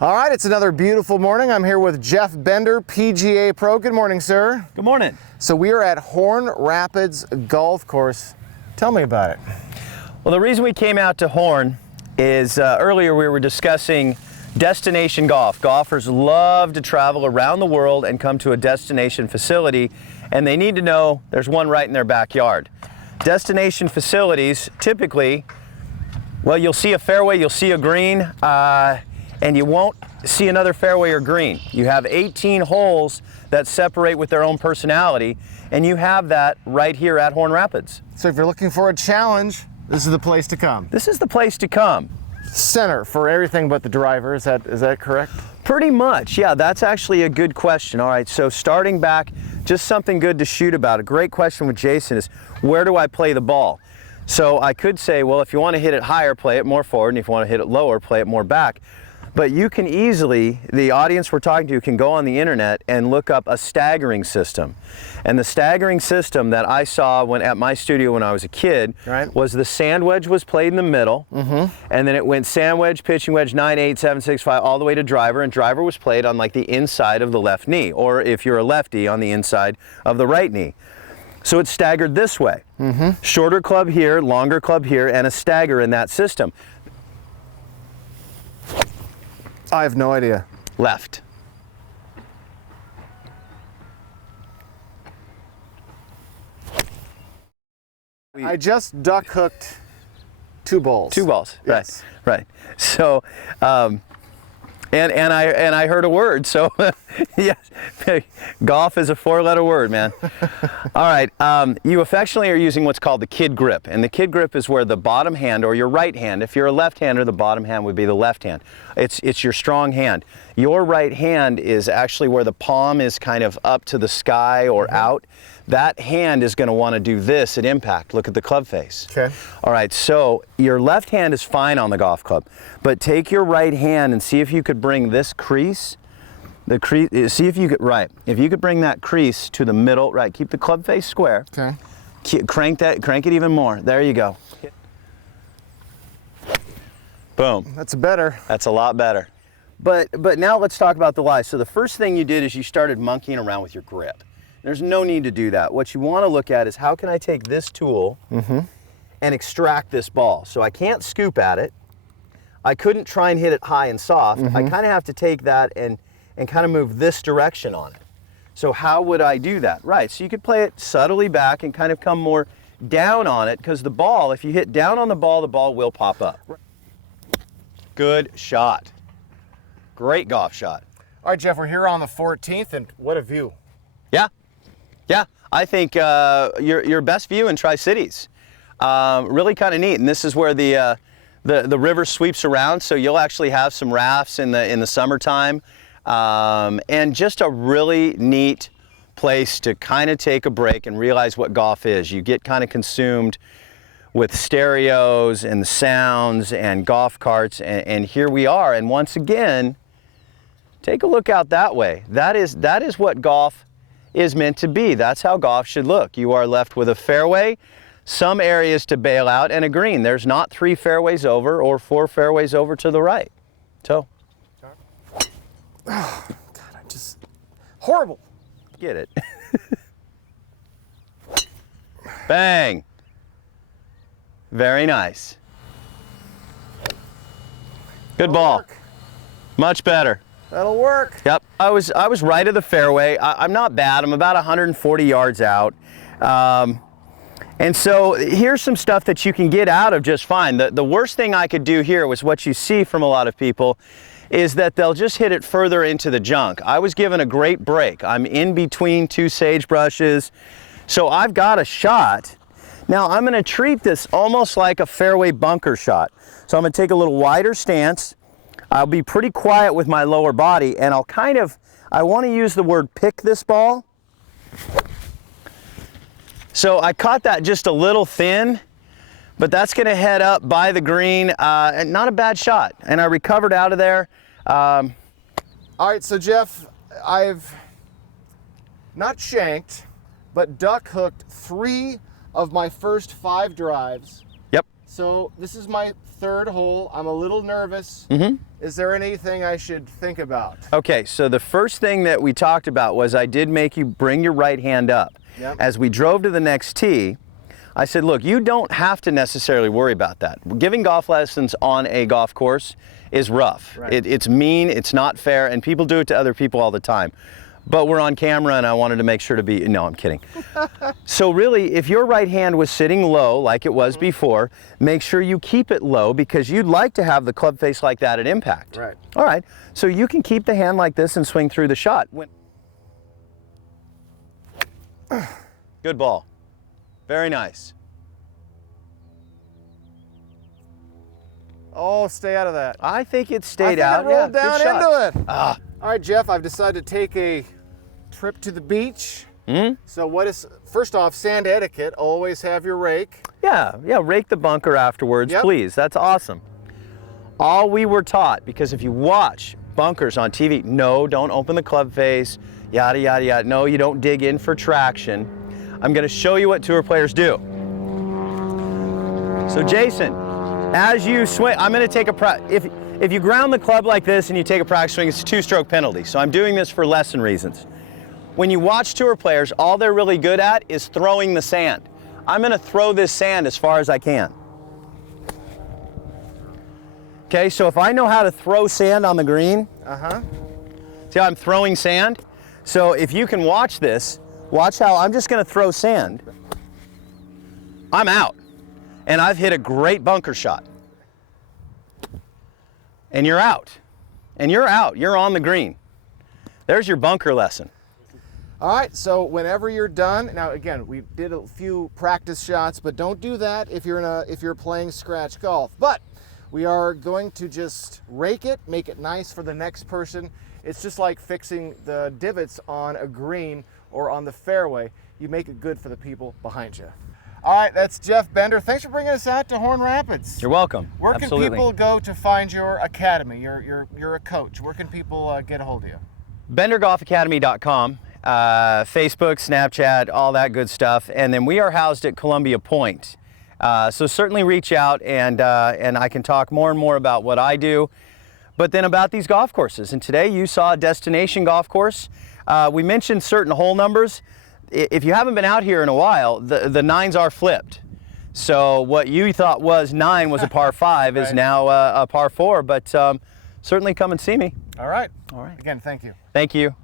All right, it's another beautiful morning. I'm here with Jeff Bender, PGA Pro. Good morning, sir. Good morning. So we are at Horn Rapids Golf Course. Tell me about it. Well, the reason we came out to Horn is earlier we were discussing destination golf. Golfers love to travel around the world and come to a destination facility, and they need to know there's one right in their backyard. Destination facilities, typically, well, you'll see a fairway, you'll see a green, and you won't see another fairway or green. You have 18 holes that separate with their own personality, and you have that right here at Horn Rapids. So if you're looking for a challenge, this is the place to come. This is the place to come. Center for everything but the driver, is that correct? Pretty much, yeah, that's actually a good question. All right, so starting back, just something good to shoot about. A great question with Jason is, where do I play the ball? So I could say, well, if you want to hit it higher, play it more forward, and if you want to hit it lower, play it more back. But you can easily, the audience we're talking to can go on the internet and look up a staggering system. And the staggering system that I saw at my studio when I was a kid was the sand wedge was played in the middle, and then it went sand wedge, pitching wedge, 9, 8, 7, 6, 5, all the way to driver, and driver was played on like the inside of the left knee, or if you're a lefty, on the inside of the right knee. So it's staggered this way. Shorter club here, longer club here, and a stagger in that system. I have no idea. Left. I just duck hooked 2 balls. 2 balls. Yes. Right. So, and I heard a word. So, yes, golf is a 4-letter word, man. All right. You affectionately are using what's called the kid grip, and the kid grip is where the bottom hand, or your right hand, if you're a left-hander, the bottom hand would be the left hand. It's your strong hand. Your right hand is actually where the palm is kind of up to the sky or out. That hand is going to want to do this at impact. Look at the club face. Okay. All right, so your left hand is fine on the golf club, but take your right hand and see if you could bring this crease, see if you could, if you could bring that crease to the middle, keep the club face square. Okay. Crank it even more. There you go. Boom. That's better. That's a lot better. But now let's talk about the lie. So the first thing you did is you started monkeying around with your grip. There's no need to do that. What you want to look at is, how can I take this tool and extract this ball? So I can't scoop at it. I couldn't try and hit it high and soft. I kind of have to take that and kind of move this direction on it. So how would I do that? Right, so you could play it subtly back and kind of come more down on it, because the ball, if you hit down on the ball will pop up. Good shot. Great golf shot. All right, Jeff, we're here on the 14th, and what a view. Yeah, I think your best view in Tri-Cities. Really kind of neat, and this is where the river sweeps around, so you'll actually have some rafts in the summertime, and just a really neat place to kind of take a break and realize what golf is. You get kind of consumed with stereos and the sounds and golf carts, and here we are. And once again, take a look out that way. That is what golf is meant to be. That's how golf should look. You are left with a fairway, some areas to bail out, and a green. There's not 3 fairways over or 4 fairways over to the right. So. Oh, God, horrible. Get it. Bang. Very nice. Good ball. Work. Much better. That'll work. Yep, I was right of the fairway. I'm not bad. I'm about 140 yards out. And so here's some stuff that you can get out of just fine. The worst thing I could do here was what you see from a lot of people, is that they'll just hit it further into the junk. I was given a great break. I'm in between 2 sagebrushes, so I've got a shot. Now I'm going to treat this almost like a fairway bunker shot. So I'm going to take a little wider stance. I'll be pretty quiet with my lower body, and I want to use the word pick this ball. So I caught that just a little thin, but that's going to head up by the green, and not a bad shot. And I recovered out of there. All right, so Jeff, I've not shanked, but duck hooked 3 of my first 5 drives. Yep. So this is my 3rd hole. I'm a little nervous. Is there anything I should think about? Okay, so the first thing that we talked about was I did make you bring your right hand up. Yep. As we drove to the next tee, I said, look, you don't have to necessarily worry about that. Giving golf lessons on a golf course is rough. Right. It's mean, it's not fair, and people do it to other people all the time. But we're on camera and I wanted to make sure to be, no, I'm kidding. So really, if your right hand was sitting low like it was before, make sure you keep it low because you'd like to have the club face like that at impact. Right. All right, so you can keep the hand like this and swing through the shot. Good ball. Very nice. Oh, stay out of that. I think it I stayed think out. it rolled Yeah, down good shot. into it. Ah. All right, Jeff, I've decided to take a trip to the beach. So first off, sand etiquette, always have your rake. Yeah, rake the bunker afterwards, Yep. please. That's awesome. All we were taught, because if you watch bunkers on TV, no, don't open the club face, yada, yada, yada. No, you don't dig in for traction. I'm gonna show you what tour players do. So Jason, as you swing, I'm gonna take if you ground the club like this and you take a practice swing, it's a 2-stroke penalty. So I'm doing this for lesson reasons. When you watch tour players, all they're really good at is throwing the sand. I'm gonna throw this sand as far as I can. Okay, so if I know how to throw sand on the green, see how I'm throwing sand? So if you can watch this, watch how I'm just gonna throw sand. I'm out, and I've hit a great bunker shot. And you're out, and you're out, you're on the green. There's your bunker lesson. All right, so whenever you're done, now again, we did a few practice shots, but don't do that if you're playing scratch golf. But we are going to just rake it, make it nice for the next person. It's just like fixing the divots on a green or on the fairway. You make it good for the people behind you. All right, that's Jeff Bender. Thanks for bringing us out to Horn Rapids. You're welcome. Where can Absolutely. people go to find your academy? You're a coach. Where can people get a hold of you? BenderGolfAcademy.com, Facebook, Snapchat, all that good stuff. And then we are housed at Columbia Point. So certainly reach out and I can talk more and more about what I do, but then about these golf courses. And today you saw a destination golf course. We mentioned certain hole numbers. If you haven't been out here in a while, the nines are flipped. So what you thought was 9 was a par 5 is Right. now a par 4, but certainly come and see me. All right. All right. Again, thank you. Thank you.